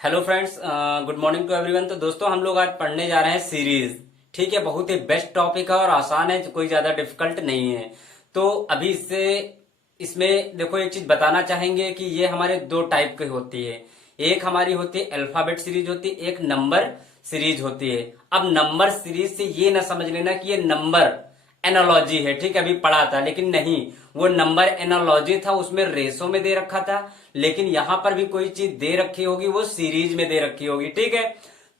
Hello friends, good morning to everyone. तो दोस्तों हम लोग आज पढ़ने जा रहे हैं सीरीज। ठीक है, बहुत ही बेस्ट टॉपिक है और आसान है, कोई ज्यादा डिफिकल्ट नहीं है। तो अभी इसमें देखो एक चीज बताना चाहेंगे कि ये हमारे दो टाइप की होती है। एक हमारी होती है अल्फाबेट सीरीज होती है, एक नंबर सीरीज होती है। अब नंबर सीरीज से ये ना समझ लेना कि ये नंबर एनालॉजी है। ठीक है, अभी पढ़ा था, लेकिन नहीं, वो नंबर एनालॉजी था, उसमें रेशो में दे रखा था। लेकिन यहां पर भी कोई चीज दे रखी होगी, वो सीरीज में दे रखी होगी। ठीक है,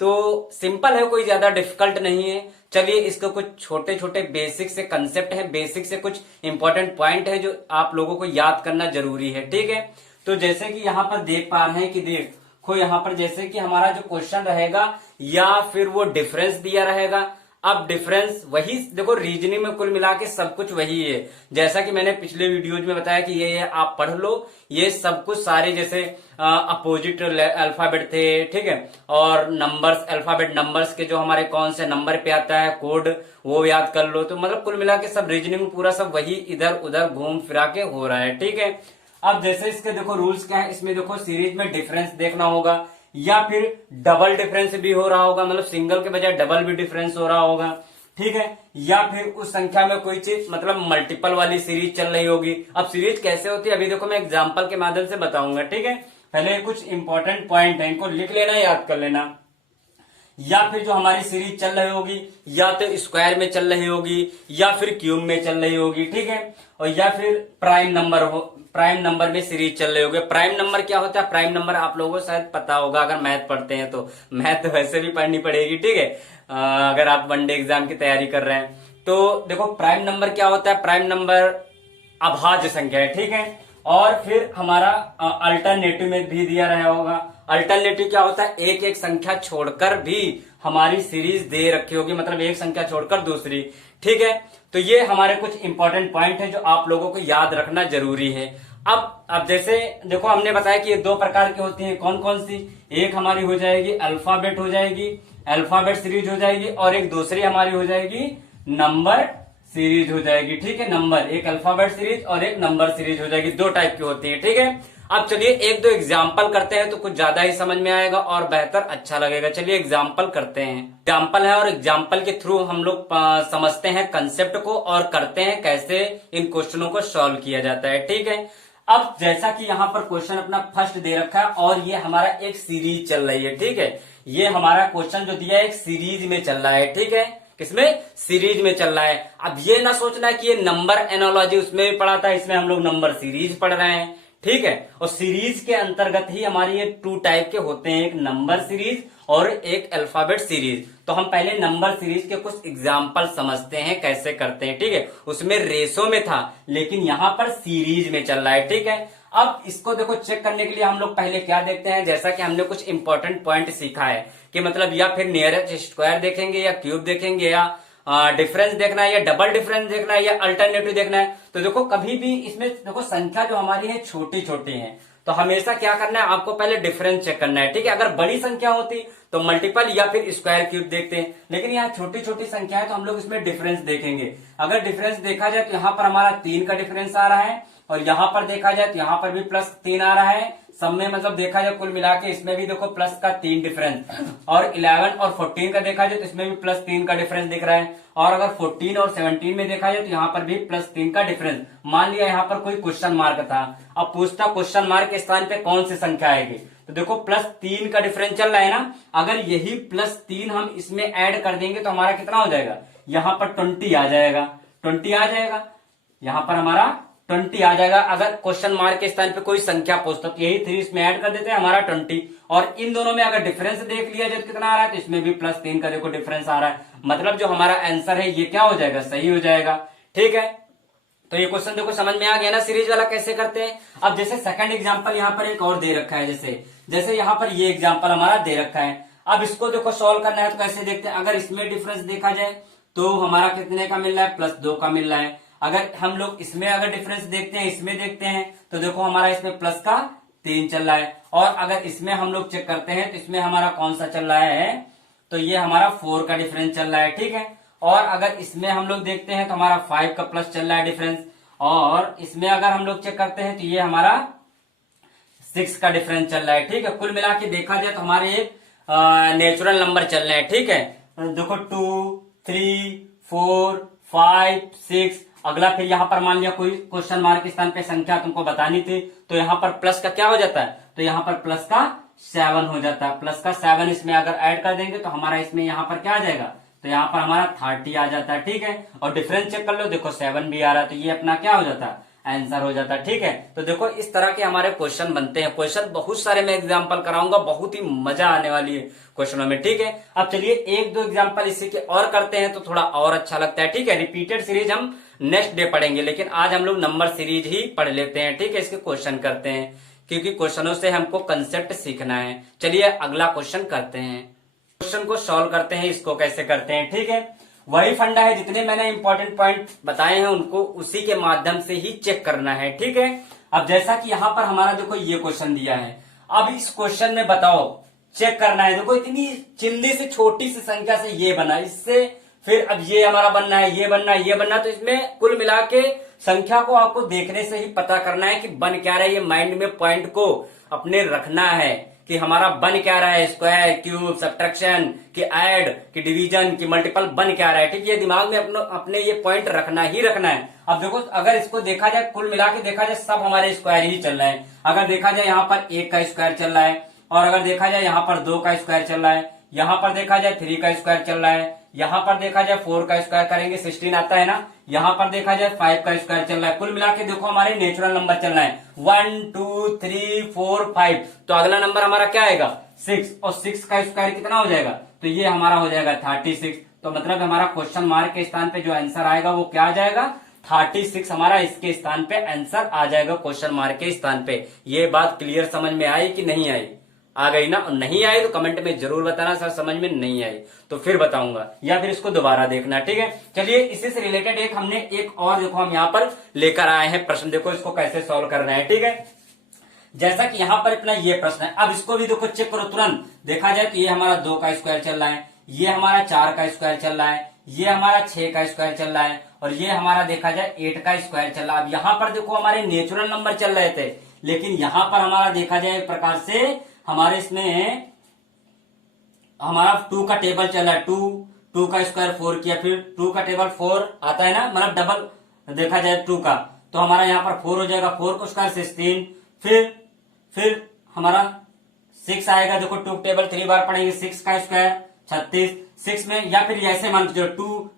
तो सिंपल है, कोई ज्यादा डिफिकल्ट नहीं है। चलिए, इसको कुछ छोटे छोटे बेसिक से कंसेप्ट है, बेसिक से कुछ इंपॉर्टेंट पॉइंट है जो आप लोगों को याद करना जरूरी है। ठीक है, तो जैसे कि यहां पर देख पा रहे हैं कि देखो यहां पर जैसे कि हमारा जो क्वेश्चन रहेगा या फिर वो डिफरेंस दिया रहेगा। अब डिफरेंस वही, देखो रीजनिंग में कुल मिला के सब कुछ वही है। जैसा कि मैंने पिछले वीडियोज में बताया कि ये आप पढ़ लो, ये सब कुछ सारे जैसे अपोजिट अल्फाबेट थे। ठीक है, और नंबर्स, अल्फाबेट नंबर्स के जो हमारे कौन से नंबर पे आता है कोड, वो याद कर लो। तो मतलब कुल मिला के सब रीजनिंग में पूरा सब वही इधर उधर घूम फिरा के हो रहा है। ठीक है, अब जैसे इसके देखो रूल्स क्या है, इसमें देखो सीरीज में डिफरेंस देखना होगा या फिर डबल डिफरेंस भी हो रहा होगा, मतलब सिंगल के बजाय डबल भी डिफरेंस हो रहा होगा। ठीक है, या फिर उस संख्या में कोई चीज मतलब मल्टीपल वाली सीरीज चल रही होगी। अब सीरीज कैसे होती है अभी देखो मैं एग्जांपल के माध्यम से बताऊंगा। ठीक है, पहले कुछ इंपॉर्टेंट पॉइंट है, इनको लिख लेना, याद कर लेना। या फिर जो हमारी सीरीज चल रही होगी या तो स्क्वायर में चल रही होगी या फिर क्यूब में चल रही होगी। ठीक है, और या फिर प्राइम नंबर में सीरीज चल रही होगी। प्राइम नंबर क्या होता है? प्राइम नंबर आप लोगों को शायद पता होगा, अगर मैथ पढ़ते हैं तो। मैथ तो वैसे भी पढ़नी पड़ेगी। ठीक है, अगर आप वनडे एग्जाम की तैयारी कर रहे हैं तो देखो प्राइम नंबर क्या होता है। प्राइम नंबर अभाज्य संख्या है। ठीक है, और फिर हमारा अल्टरनेटिव में भी दिया रहा होगा। अल्टरनेटिव क्या होता है? एक एक संख्या छोड़कर भी हमारी सीरीज दे रखी होगी, मतलब एक संख्या छोड़कर दूसरी। ठीक है, तो ये हमारे कुछ इंपॉर्टेंट पॉइंट है जो आप लोगों को याद रखना जरूरी है। अब जैसे देखो हमने बताया कि ये दो प्रकार की होती है, कौन कौन सी? एक हमारी हो जाएगी अल्फाबेट हो जाएगी, अल्फाबेट सीरीज हो जाएगी, और एक दूसरी हमारी हो जाएगी नंबर सीरीज हो जाएगी। ठीक है, नंबर, एक अल्फाबेट सीरीज और एक नंबर सीरीज हो जाएगी, दो टाइप की होती है। ठीक है, अब चलिए एक दो एग्जाम्पल करते हैं तो कुछ ज्यादा ही समझ में आएगा और बेहतर अच्छा लगेगा। चलिए एग्जाम्पल करते हैं। एग्जाम्पल है और एग्जाम्पल के थ्रू हम लोग समझते हैं कंसेप्ट को और करते हैं कैसे इन क्वेश्चनों को सॉल्व किया जाता है। ठीक है, अब जैसा कि यहाँ पर क्वेश्चन अपना फर्स्ट दे रखा है और ये हमारा एक सीरीज चल रही है। ठीक है, ये हमारा क्वेश्चन जो दिया है एक सीरीज में चल रहा है। ठीक है, किसमें? सीरीज में चल रहा है। अब ये ना सोचना कि ये नंबर एनोलॉजी उसमें भी पढ़ा था, इसमें हम लोग नंबर सीरीज पढ़ रहे हैं। ठीक है, और सीरीज के अंतर्गत ही हमारी ये टू टाइप के होते हैं, एक नंबर सीरीज और एक अल्फाबेट सीरीज। तो हम पहले नंबर सीरीज के कुछ एग्जाम्पल समझते हैं कैसे करते हैं। ठीक है, उसमें रेशो में था लेकिन यहां पर सीरीज में चल रहा है। ठीक है, अब इसको देखो चेक करने के लिए हम लोग पहले क्या देखते हैं, जैसा कि हमने कुछ इंपॉर्टेंट पॉइंट सीखा है कि मतलब या फिर नियरेस्ट स्क्वायर देखेंगे या क्यूब देखेंगे या डिफरेंस देखना है या डबल डिफरेंस देखना है या अल्टरनेटिव देखना है। तो देखो कभी भी इसमें देखो संख्या जो हमारी है छोटी छोटी है, तो हमेशा क्या करना है, आपको पहले डिफरेंस चेक करना है। ठीक है, अगर बड़ी संख्या होती तो मल्टीपल या फिर स्क्वायर क्यूब देखते हैं, लेकिन यहाँ छोटी छोटी संख्या है तो हम लोग इसमें डिफरेंस देखेंगे। अगर डिफरेंस देखा जाए तो यहाँ पर हमारा 3 का डिफरेंस आ रहा है और यहाँ पर देखा जाए तो यहाँ पर भी +3 आ रहा है। सब में मतलब देखा जाए कुल मिला के इसमें भी देखो प्लस का 3 डिफरेंस, और 11 और 14 का देखा जाए तो इसमें भी +3 का डिफरेंस दिख रहा है। और अगर 14 और 17 में देखा जाए तो यहाँ पर भी +3 का डिफरेंस। मान लिया यहाँ पर कोई क्वेश्चन मार्क था, अब पूछता क्वेश्चन मार्क के स्थान पे कौन सी संख्या आएगी, तो देखो +3 का डिफरेंस चल रहा है ना। अगर यही +3 हम इसमें ऐड कर देंगे तो हमारा कितना हो जाएगा, यहाँ पर 20 आ जाएगा। 20 आ जाएगा, यहाँ पर हमारा 20 आ जाएगा। अगर क्वेश्चन मार्क के स्थान पे कोई संख्या पूछता तो यही 3 इसमें ऐड कर देते हैं, हमारा 20। और इन दोनों में अगर डिफरेंस देख लिया जाए तो कितना आ रहा है, तो इसमें भी +3 का देखो डिफरेंस आ रहा है। मतलब जो हमारा आंसर है ये क्या हो जाएगा, सही हो जाएगा। ठीक है, तो ये क्वेश्चन देखो समझ में आ गया ना सीरीज वाला कैसे करते हैं। अब जैसे सेकंड एग्जांपल यहाँ पर एक और दे रखा है, जैसे यहाँ पर ये एग्जांपल हमारा दे रखा है। अब इसको देखो सॉल्व करना है तो कैसे देखते हैं, अगर इसमें डिफरेंस देखा जाए तो हमारा कितने का मिल रहा है, +2 का मिल रहा है। अगर हम लोग इसमें अगर डिफरेंस देखते हैं, इसमें देखते हैं तो देखो हमारा इसमें प्लस का 3 चल रहा है। और अगर इसमें हम लोग चेक करते हैं तो इसमें हमारा कौन सा चल रहा है, तो ये हमारा 4 का डिफरेंस चल रहा है। ठीक है, और अगर इसमें हम लोग देखते हैं तो हमारा 5 का प्लस चल रहा है डिफरेंस। और इसमें अगर हम लोग चेक करते हैं तो ये हमारा 6 का डिफरेंस चल रहा है। ठीक है, कुल मिला के देखा जाए तो हमारे एक नेचुरल नंबर चल रहे हैं। ठीक है, देखो 2, 3, 4, 5, 6। अगला फिर यहाँ पर मान लिया कोई क्वेश्चन मार्क के स्थान पे संख्या तुमको बतानी थी, तो यहाँ पर प्लस का क्या हो जाता है, तो यहाँ पर प्लस का 7 हो जाता है। प्लस का 7 इसमें अगर ऐड कर देंगे तो हमारा इसमें यहाँ पर क्या आ जाएगा, तो यहाँ पर हमारा 30 आ जाता है। ठीक है, और डिफरेंस चेक कर लो, देखो 7 भी आ रहा है, तो ये अपना क्या हो जाता है, आंसर हो जाता है। ठीक है, तो देखो इस तरह के हमारे क्वेश्चन बनते हैं। क्वेश्चन बहुत सारे मैं एग्जांपल कराऊंगा, बहुत ही मजा आने वाली है क्वेश्चनों में। ठीक है, अब चलिए एक दो एग्जांपल इसी के और करते हैं तो थोड़ा और अच्छा लगता है। ठीक है, रिपीटेड सीरीज हम नेक्स्ट डे पढ़ेंगे, लेकिन आज हम लोग नंबर सीरीज ही पढ़ लेते हैं। ठीक है, इसके क्वेश्चन करते हैं क्योंकि क्वेश्चनों से हमको कंसेप्ट सीखना है। चलिए अगला क्वेश्चन करते हैं, क्वेश्चन को सॉल्व करते हैं। इसको कैसे करते हैं, ठीक है, वही फंडा है, जितने मैंने इंपॉर्टेंट पॉइंट बताए हैं उनको उसी के माध्यम से ही चेक करना है। ठीक है, अब जैसा कि यहाँ पर हमारा देखो ये क्वेश्चन दिया है, अब इस क्वेश्चन में बताओ चेक करना है। देखो इतनी चिंदी से छोटी सी संख्या से ये बना, इससे फिर अब ये हमारा बनना है, ये बनना है, ये बनना, तो इसमें कुल मिला के संख्या को आपको देखने से ही पता करना है कि बन क्या रहा है। ये माइंड में पॉइंट को अपने रखना है कि हमारा बन क्या रहा है, स्क्वायर, क्यूब, सब्ट्रैक्शन, कि ऐड, कि डिवीजन, कि मल्टीपल बन क्या रहा है। ठीक है, ये दिमाग में अपने ये पॉइंट रखना ही रखना है। अब देखो अगर इसको देखा जाए, कुल मिला के देखा जाए, सब हमारे स्क्वायर ही चल रहा है। अगर देखा जाए यहाँ पर 1 का स्क्वायर चल रहा है, और अगर देखा जाए यहाँ पर 2 का स्क्वायर चल रहा है, यहाँ पर देखा जाए 3 का स्क्वायर चल रहा है, यहाँ पर देखा जाए 4 का स्क्वायर करेंगे 16 आता है ना, यहाँ पर देखा जाए 5 का स्क्वायर चल रहा है। कुल मिला के देखो हमारे नेचुरल नंबर चल रहा है 1, 2, 3, 4, 5, तो अगला नंबर हमारा क्या आएगा 6, और 6 का स्क्वायर कितना हो जाएगा, तो ये हमारा हो जाएगा 36। तो मतलब हमारा क्वेश्चन मार्क के स्थान पे जो आंसर आएगा वो क्या आ जाएगा, 36 हमारा इसके स्थान पे आंसर आ जाएगा, क्वेश्चन मार्क के स्थान पे। ये बात क्लियर समझ में आई कि नहीं आई, आ गई ना, और नहीं आई तो कमेंट में जरूर बताना सर समझ में नहीं आई तो फिर बताऊंगा, या फिर इसको दोबारा देखना। ठीक है, चलिए इसी से रिलेटेड एक हमने एक और देखो हम यहाँ पर लेकर आए हैं प्रश्न, देखो इसको कैसे सॉल्व करना है। ठीक है, जैसा कि यहाँ पर अपना ये प्रश्न है, अब इसको भी देखो चेक करो तुरंत। देखा जाए तो ये हमारा 2 का स्क्वायर चल रहा है, ये हमारा 4 का स्क्वायर चल रहा है, ये हमारा 6 का स्क्वायर चल रहा है, और ये हमारा देखा जाए 8 का स्क्वायर चल रहा है। अब यहाँ पर देखो हमारे नेचुरल नंबर चल रहे थे, लेकिन यहाँ पर हमारा देखा जाए एक प्रकार से हमारे इसमें हमारा 2 का टेबल चल रहा है, 2 का स्क्वायर 4 किया, फिर 2 का टेबल 4 आता है ना, मतलब डबल देखा जाए 2 का, तो हमारा यहाँ पर 4 हो जाएगा, 4 को स्क्वायर 16, फिर हमारा 6 आएगा। देखो 2 टेबल 3 बार पढ़ेंगे, 6 का स्क्वायर 36, 6 में, या फिर ऐसे मान लीजिए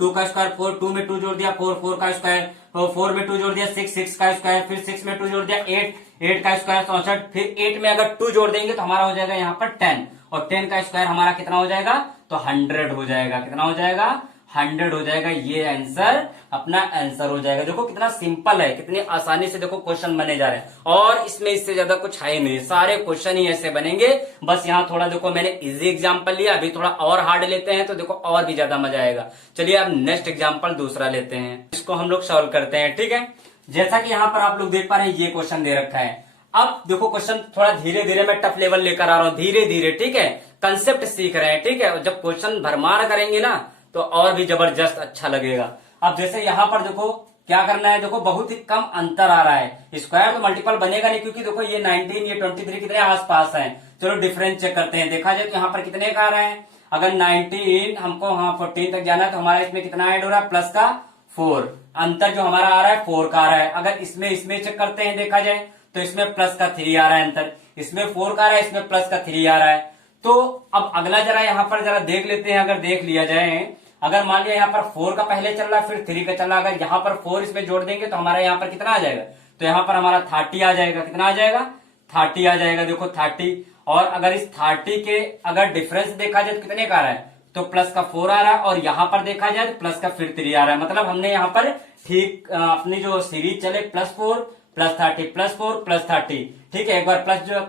2 का स्क्वायर 4, 2 में 2 जोड़ दिया 4, 4 का स्क्वायर 4 में 2 जोड़ दिया 6, 6 का स्क्वायर, फिर 6 में 2 जोड़ दिया 8, 8 का स्क्वायर 64, फिर 8 में अगर 2 जोड़ देंगे तो हमारा हो जाएगा यहाँ पर 10, और 10 का स्क्वायर हमारा कितना हो जाएगा, तो 100 हो जाएगा। कितना हो जाएगा, 100 हो जाएगा। ये आंसर अपना आंसर हो जाएगा। देखो कितना सिंपल है, कितनी आसानी से देखो क्वेश्चन बने जा रहे हैं, और इसमें इससे ज्यादा कुछ है ही नहीं, सारे क्वेश्चन ही ऐसे बनेंगे। बस यहाँ थोड़ा देखो मैंने इजी एग्जांपल लिया, अभी थोड़ा और हार्ड लेते हैं तो देखो और भी ज्यादा मजा आएगा। चलिए अब नेक्स्ट एग्जांपल दूसरा लेते हैं, इसको हम लोग सॉल्व करते हैं। ठीक है, जैसा कि यहाँ पर आप लोग देख पा रहे हैं ये क्वेश्चन दे रखा है। अब देखो क्वेश्चन थोड़ा धीरे धीरे मैं टफ लेवल लेकर आ रहा हूँ, धीरे धीरे। ठीक है, कंसेप्ट सीख रहे हैं। ठीक है, जब क्वेश्चन भरमार करेंगे ना तो और भी जबरदस्त अच्छा लगेगा। अब जैसे यहाँ पर देखो क्या करना है, देखो बहुत ही कम अंतर आ रहा है, स्क्वायर तो मल्टीपल बनेगा नहीं, क्योंकि देखो ये 19 ये 23 कितने आसपास हैं। चलो डिफरेंस चेक करते हैं, देखा जाए तो यहाँ पर कितने का आ रहा है, अगर 19 हमको 14 तक जाना है तो हमारा इसमें कितना ऐड हो रहा है, प्लस का 4, अंतर जो हमारा आ रहा है 4 का आ रहा है। अगर इसमें चेक करते हैं देखा जाए तो इसमें प्लस का 3 आ रहा है अंतर, इसमें 4 का आ रहा है, इसमें प्लस का 3 आ रहा है। तो अब अगला जरा यहाँ पर जरा देख लेते हैं, अगर देख लिया जाए, अगर मान लिया यहाँ पर 4 का पहले चल रहा है फिर 3 का चल रहा है, अगर यहाँ पर 4 इसमें जोड़ देंगे तो हमारा यहाँ पर कितना आ जाएगा, तो यहाँ पर हमारा 30 आ जाएगा। कितना आ जाएगा, 30 आ जाएगा। देखो 30, और अगर इस 30 के अगर डिफरेंस देखा जाए तो कितने का आ रहा है, तो प्लस का 4 आ रहा है, और यहाँ पर देखा जाए तो प्लस का फिर 3 आ रहा है। मतलब हमने यहाँ पर ठीक अपनी जो सीरीज चले +4 +30 +4 +30, ठीक है, एक बार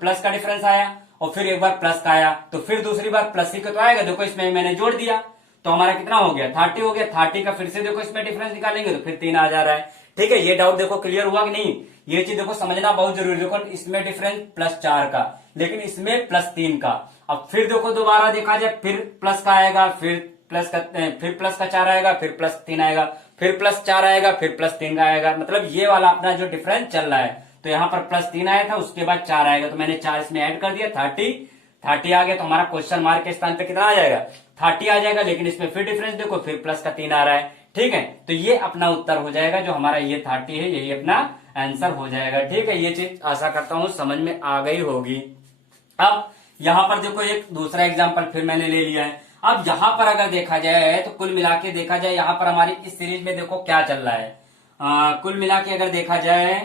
प्लस का डिफरेंस आया और फिर एक बार प्लस का आया, तो फिर दूसरी बार प्लस ही का तो आएगा। देखो इसमें मैंने जोड़ दिया तो हमारा कितना हो गया, 30 हो गया। 30 का फिर से देखो इसमें डिफरेंस निकालेंगे तो फिर 3 आ जा रहा है। ठीक है, ये डाउट देखो क्लियर हुआ कि नहीं, ये चीज देखो समझना बहुत जरूरी। देखो इसमें डिफरेंस +4 का, लेकिन इसमें +3 का। अब फिर देखो दोबारा देखा जाए, फिर प्लस का आएगा, फिर प्लस का 4 आएगा, फिर +3 आएगा, फिर +4 आएगा, फिर +3 का आएगा। मतलब ये वाला अपना जो डिफरेंस चल रहा है, तो यहाँ पर +3 आया था, उसके बाद 4 आएगा, तो मैंने 4 इसमें ऐड कर दिया, 30 आ गया। तो हमारा क्वेश्चन मार्क के स्थान पे कितना आ जाएगा, 30 आ जाएगा। लेकिन इसमें फिर डिफरेंस देखो, फिर +3 आ रहा है, ठीक है। तो ये अपना उत्तर हो जाएगा, जो हमारा ये 30 है, यही अपना आंसर हो जाएगा, ठीक है। ये चीज आशा करता हूं समझ में आ गई होगी। अब यहां पर देखो एक दूसरा एग्जांपल फिर मैंने ले लिया है। अब यहां पर अगर देखा जाए तो कुल मिला के देखा जाए, यहां पर हमारी इस सीरीज में देखो क्या चल रहा है। कुल मिला के अगर देखा जाए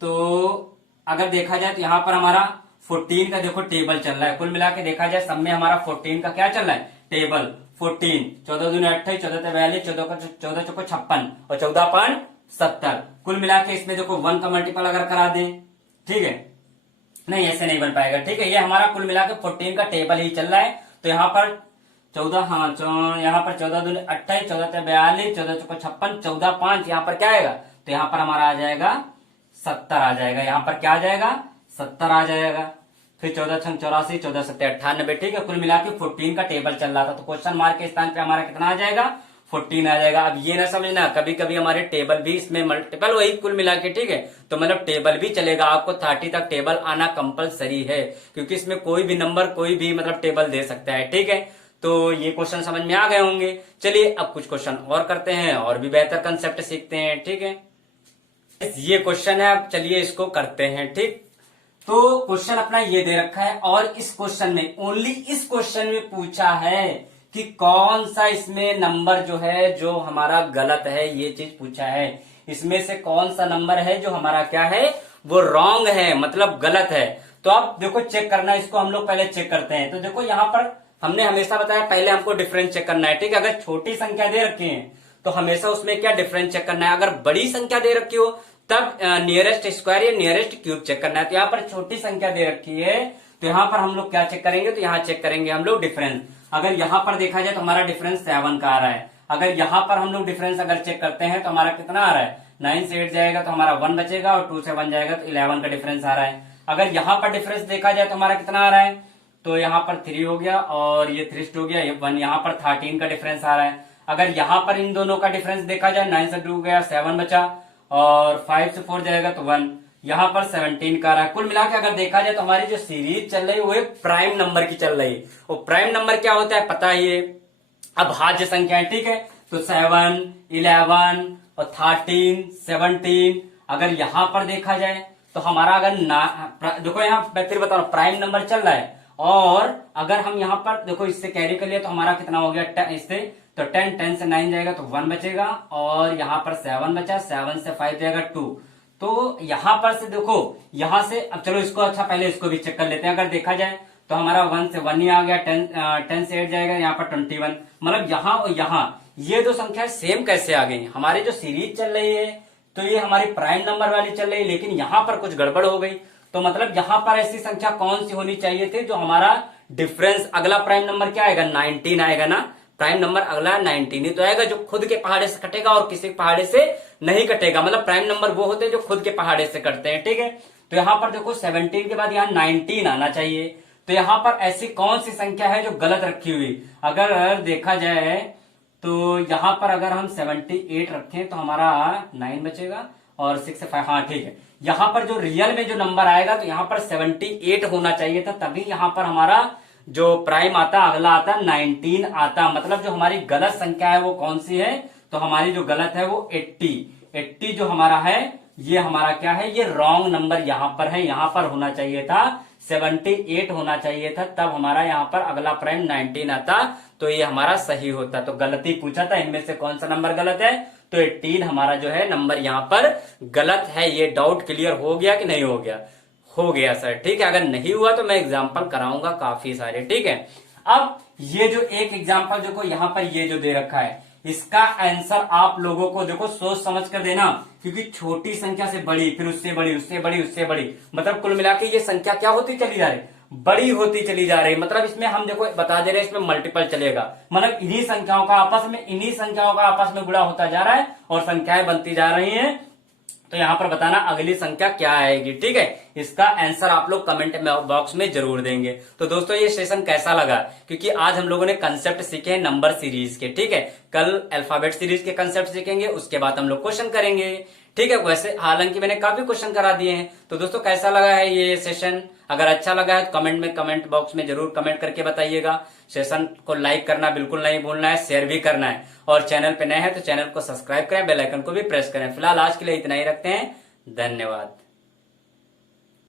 तो यहां पर हमारा 14 का देखो टेबल चल रहा है। कुल मिला के देखा जाए सब में हमारा 14 का क्या चल रहा है, टेबल 14। 14 दूनी 28, 14 42, 14 चौको 56 और 14 5 70। कुल मिला के इसमें देखो 1 का मल्टीपल अगर करा दें, ठीक है, नहीं ऐसे नहीं बन पाएगा, ठीक है। ये हमारा कुल मिला के 14 का टेबल ही चल रहा है। तो यहाँ पर 14, यहाँ पर 14 दूनी 28, 14 42, 14 चौको 56, 14 5, यहाँ पर क्या आएगा, तो यहाँ पर हमारा आ जाएगा 70 आ जाएगा। यहाँ पर क्या आ जाएगा, 70 आ जाएगा। फिर 14 छंग 84, 14 सत्ते 98, ठीक है। कुल मिला के 14 का टेबल चल रहा था, तो क्वेश्चन मार्क के स्थान पे हमारा कितना आ जाएगा, 14 आ जाएगा। अब ये ना समझना, कभी कभी हमारे टेबल भी इसमें मल्टीपल वही कुल मिला के, ठीक है, तो मतलब टेबल भी चलेगा। आपको 30 तक टेबल आना कंपलसरी है, क्योंकि इसमें कोई भी नंबर कोई भी मतलब टेबल दे सकता है, ठीक है। तो ये क्वेश्चन समझ में आ गए होंगे। चलिए अब कुछ क्वेश्चन और करते हैं और भी बेहतर कंसेप्ट सीखते हैं, ठीक है। ये क्वेश्चन है, अब चलिए इसको करते हैं, ठीक। तो क्वेश्चन अपना ये दे रखा है और इस क्वेश्चन में ओनली इस क्वेश्चन में पूछा है कि कौन सा इसमें नंबर जो है जो हमारा गलत है, ये चीज पूछा है। इसमें से कौन सा नंबर है जो हमारा क्या है, वो रॉन्ग है, मतलब गलत है। तो आप देखो चेक करना, इसको हम लोग पहले चेक करते हैं। तो देखो यहाँ पर हमने हमेशा बताया पहले हमको डिफरेंस चेक करना है, ठीक है। अगर छोटी संख्या दे रखी है तो हमेशा उसमें क्या डिफरेंस चेक करना है। अगर बड़ी संख्या दे रखी हो तब नियरेस्ट स्क्वायर या नियरेस्ट क्यूब चेक करना है। तो यहाँ पर छोटी संख्या दे रखी है तो यहाँ पर हम लोग क्या चेक करेंगे, तो यहाँ चेक करेंगे हम लोग डिफरेंस। अगर यहाँ पर देखा जाए तो हमारा डिफरेंस 7 का आ रहा है। अगर यहाँ पर हम लोग डिफरेंस अगर चेक करते हैं तो हमारा कितना आ रहा है, 9 से 8 जाएगा तो हमारा 1 बचेगा और 2 से 1 जाएगा तो 11 का डिफरेंस आ रहा है। अगर यहाँ पर डिफरेंस देखा जाए तो हमारा कितना आ रहा है, तो यहाँ पर 3 हो गया और ये 3 हो गया, ये 1, यहाँ पर 13 का डिफरेंस आ रहा है। अगर यहाँ पर इन दोनों का डिफरेंस देखा जाए, 9 से 2 गया 7 बचा और 5 से 4 जाएगा तो 1, यहाँ पर 17 का रहा है। कुल मिला के अगर देखा जाए तो हमारी जो सीरीज चल रही है वो एक प्राइम नंबर की चल रही है। वो प्राइम नंबर क्या होता है पता ही है, अभाज्य संख्या है, ठीक है। तो 7, 11 और 13, 17। अगर यहाँ पर देखा जाए तो हमारा अगर देखो यहाँ मैं फिर बता रहा हूँ प्राइम नंबर चल रहा है, और अगर हम यहाँ पर देखो इससे कैरी कर लिया तो हमारा कितना हो गया, इससे तो 10 से 9 जाएगा तो 1 बचेगा और यहाँ पर 7 बचा, 7 से 5 जाएगा 2। तो यहाँ पर से देखो, यहाँ से अब चलो इसको अच्छा पहले इसको भी चेक कर लेते हैं। अगर देखा जाए तो हमारा 1 से 1 ही आ गया, 10 से 8 जाएगा, यहाँ पर 21। मतलब यहाँ और यहाँ ये दो संख्या सेम कैसे आ गई, हमारी जो सीरीज चल रही है तो ये हमारी प्राइम नंबर वाली चल रही है, लेकिन यहाँ पर कुछ गड़बड़ हो गई। तो मतलब यहाँ पर ऐसी संख्या कौन सी होनी चाहिए थी जो हमारा डिफरेंस, अगला प्राइम नंबर क्या आएगा, 19 आएगा ना। प्राइम नंबर अगला 19 ही तो आएगा जो खुद के पहाड़े से कटेगा और किसी पहाड़े से नहीं कटेगा। मतलब प्राइम नंबर वो होते हैं जो खुद के पहाड़े से कटते हैं, ठीक है। तो यहाँ पर देखो 17 के बाद यहाँ 19 आना चाहिए। तो यहाँ पर ऐसी कौन सी संख्या है जो गलत रखी हुई, अगर देखा जाए तो यहाँ पर अगर हम 78 रखें तो हमारा 9 बचेगा और 6 से 5, हाँ ठीक है। यहाँ पर जो रियल में जो नंबर आएगा तो यहाँ पर 78 होना चाहिए था, तभी यहाँ पर हमारा जो प्राइम आता अगला आता 19 आता। मतलब जो हमारी गलत संख्या है वो कौन सी है, तो हमारी जो गलत है वो 80 जो हमारा है ये हमारा क्या है, ये रॉन्ग नंबर यहाँ पर है। यहाँ पर होना चाहिए था 78 होना चाहिए था, तब हमारा यहाँ पर अगला प्राइम 19 आता तो ये हमारा सही होता। तो गलती पूछा था इनमें से कौन सा नंबर गलत है, तो 18 हमारा जो है नंबर यहाँ पर गलत है। ये डाउट क्लियर हो गया कि नहीं हो गया, हो गया सर, ठीक है। अगर नहीं हुआ तो मैं एग्जाम्पल कराऊंगा काफी सारे, ठीक है। अब ये जो एक एग्जाम्पल देखो यहाँ पर ये जो दे रखा है, इसका आंसर आप लोगों को देखो सोच समझ कर देना, क्योंकि छोटी संख्या से बड़ी, फिर उससे बड़ी, उससे बड़ी, उससे बड़ी, मतलब कुल मिला के ये संख्या क्या होती चली जा रही, बड़ी होती चली जा रही। मतलब इसमें हम देखो बता दे रहे हैं इसमें मल्टीपल चलेगा, मतलब इन्हीं संख्याओं का आपस में गुणा होता जा रहा है और संख्याएं बनती जा रही हैं। तो यहाँ पर बताना अगली संख्या क्या आएगी, ठीक है। इसका आंसर आप लोग कमेंट बॉक्स में जरूर देंगे। तो दोस्तों ये सेशन कैसा लगा, क्योंकि आज हम लोगों ने कंसेप्ट सीखे हैं नंबर सीरीज के, ठीक है। कल अल्फाबेट सीरीज के कंसेप्ट सीखेंगे, उसके बाद हम लोग क्वेश्चन करेंगे, ठीक है। वैसे हालांकि मैंने काफी क्वेश्चन करा दिए हैं। तो दोस्तों कैसा लगा है ये सेशन? अगर अच्छा लगा है तो कमेंट बॉक्स में जरूर कमेंट करके बताइएगा। सेशन को लाइक करना बिल्कुल नहीं भूलना है, शेयर भी करना है, और चैनल पे नए हैं तो चैनल को सब्सक्राइब करें, बेल आइकन को भी प्रेस करें। फिलहाल आज के लिए इतना ही रखते हैं। धन्यवाद।